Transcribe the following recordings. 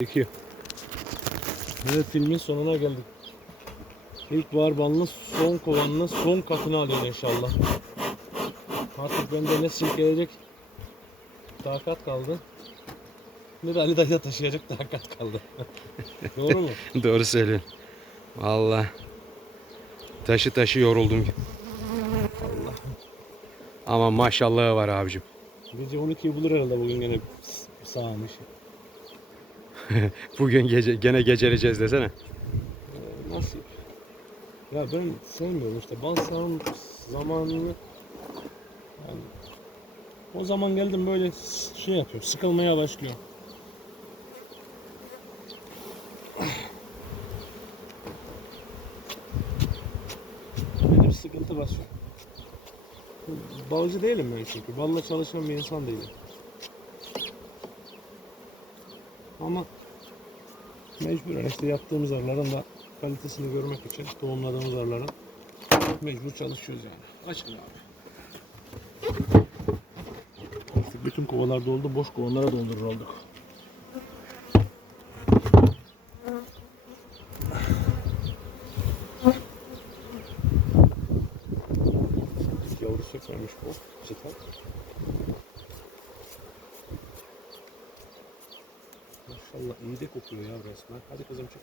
Çekiyor. Evet filmin sonuna geldik. İlk barbanlı son kovanlı son katını alıyor inşallah. Artık bende ne silkeleyecek takat kaldı. Ne de Ali Dayı'ya taşıyacak takat kaldı. Doğru mu? Doğru söylüyorsun. Valla. Taşı taşı yoruldum. Allah. Ama maşallahı var abicim. Gece 12'yi bulur herhalde bugün gene sağmış. Bugün gece gene geceleyeceğiz desene. Ee, Nasip. Ya ben sevmiyorum işte bal sağım zamanını yani o zaman geldim böyle şey yapıyor sıkılmaya başlıyor. Bir sıkıntı basıyor. Balcı değilim ben çünkü. Balla çalışan bir insan değilim. Ama mecburen işte yaptığımız arıların da kalitesini görmek için tohumladığımız arıların mecbur çalışıyoruz yani. Açın abi. Artık bütün kovalar doldu, boş kovanlara doldurur olduk. Yavru sökmemiş bu çıtak. Maşallah iyi de kokuyor ya resmen. Hadi kızım çık.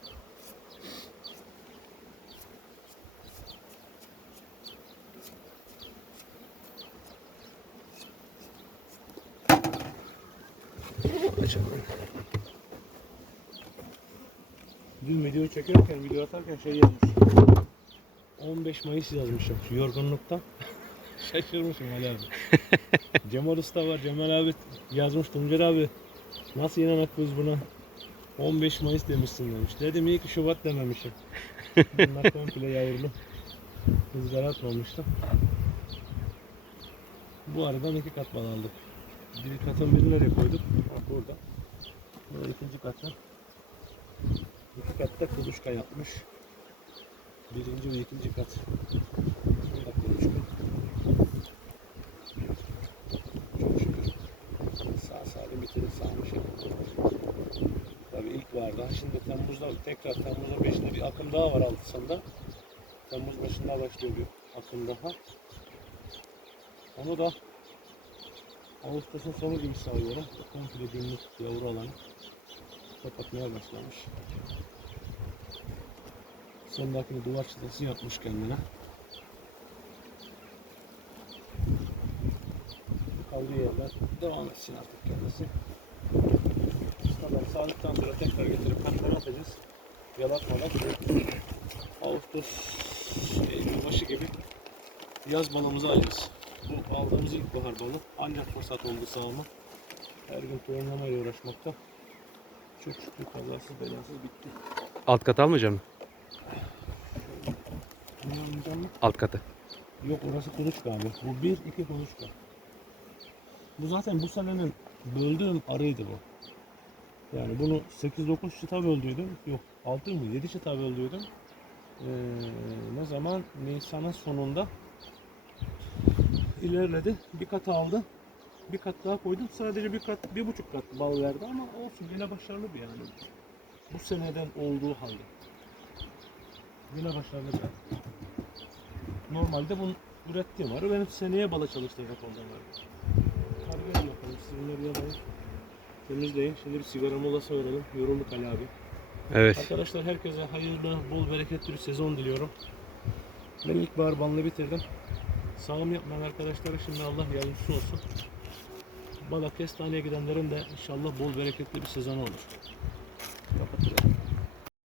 Dün video çekerken, video atarken şey yazmış. 15 Mayıs yazmışım şu yorgunluktan. Şaşırmışım Ali abi. Cemal Usta var, Cemal abi yazmış Tuncer abi. Nasıl inanmak biz buna? 15 Mayıs demişsin demiş. Dedim iyi ki Şubat dememişim. Bunlar komple yavrulu. Rüzgar atmamıştı. Bu aradan iki kat bal aldık. Bir katın birini nereye koyduk? Bak burada. Burada ikinci katı. İki katta kuluçka yapmış. Birinci ve ikinci kat. Burada kuluçka. Çok şükür. Sağ salim bitirip sağmışım. Tabii vardı. Şimdi Temmuz'da tekrar Temmuz'un 5'inde bir akım daha var altısında. Temmuz başında başlıyor bir akım daha. Onu da Ağustos'un sonu gibi sağlıyorum. Komple günlük yavru alanı kapatmaya başlamış. Sondakini duvar çıtası yapmış kendine. Kaldığı yerden devam etsin artık kendisi. Standart sağlıktan sonra tekrar getirip katlara atacağız. Yalatmadan. Ağustos, Eylül başı gibi yaz balımızı alacağız. Bu aldığımız ilkbahar balı ancak fırsat oldu sağıma. Her gün tohumlamayla uğraşmakta. Çok şükür kazasız belasız bitti. Alt kat almayacak? Bunu almayacağım mı? Alt katı. Yok orası kuluçka abi. Bu bir, iki kuluçka. Bu zaten bu senenin böldüğüm arıydı bu. Yani bunu 8-9 çıta böldüydüm. Yok 6 mı 7 çıta böldüydüm. Ee, ne zaman? Nisan'ın sonunda ilerledi. Bir kat aldı. Bir kat daha koydum. Sadece bir kat, bir buçuk kat bal verdi ama olsun yine başarılı bir yani. Bu seneden olduğu halde. Yine başarılı bir. Normalde bunu ürettiğim arı benim seneye bala çalıştıracak olduğum arı. Hadi gelin bakalım siz bunları yalayın. Temizleyin. Şimdi bir sigara molası verelim. Yorulduk Ali abi. Evet. Arkadaşlar herkese hayırlı, bol bereketli bir sezon diliyorum. Ben ilkbahar balını bitirdim. Sağım yapmayan arkadaşlara şimdi Allah yardımcısı olsun. Bala kestaneye gidenlerin de inşallah bol bereketli bir sezon olur. Kapatıyorum.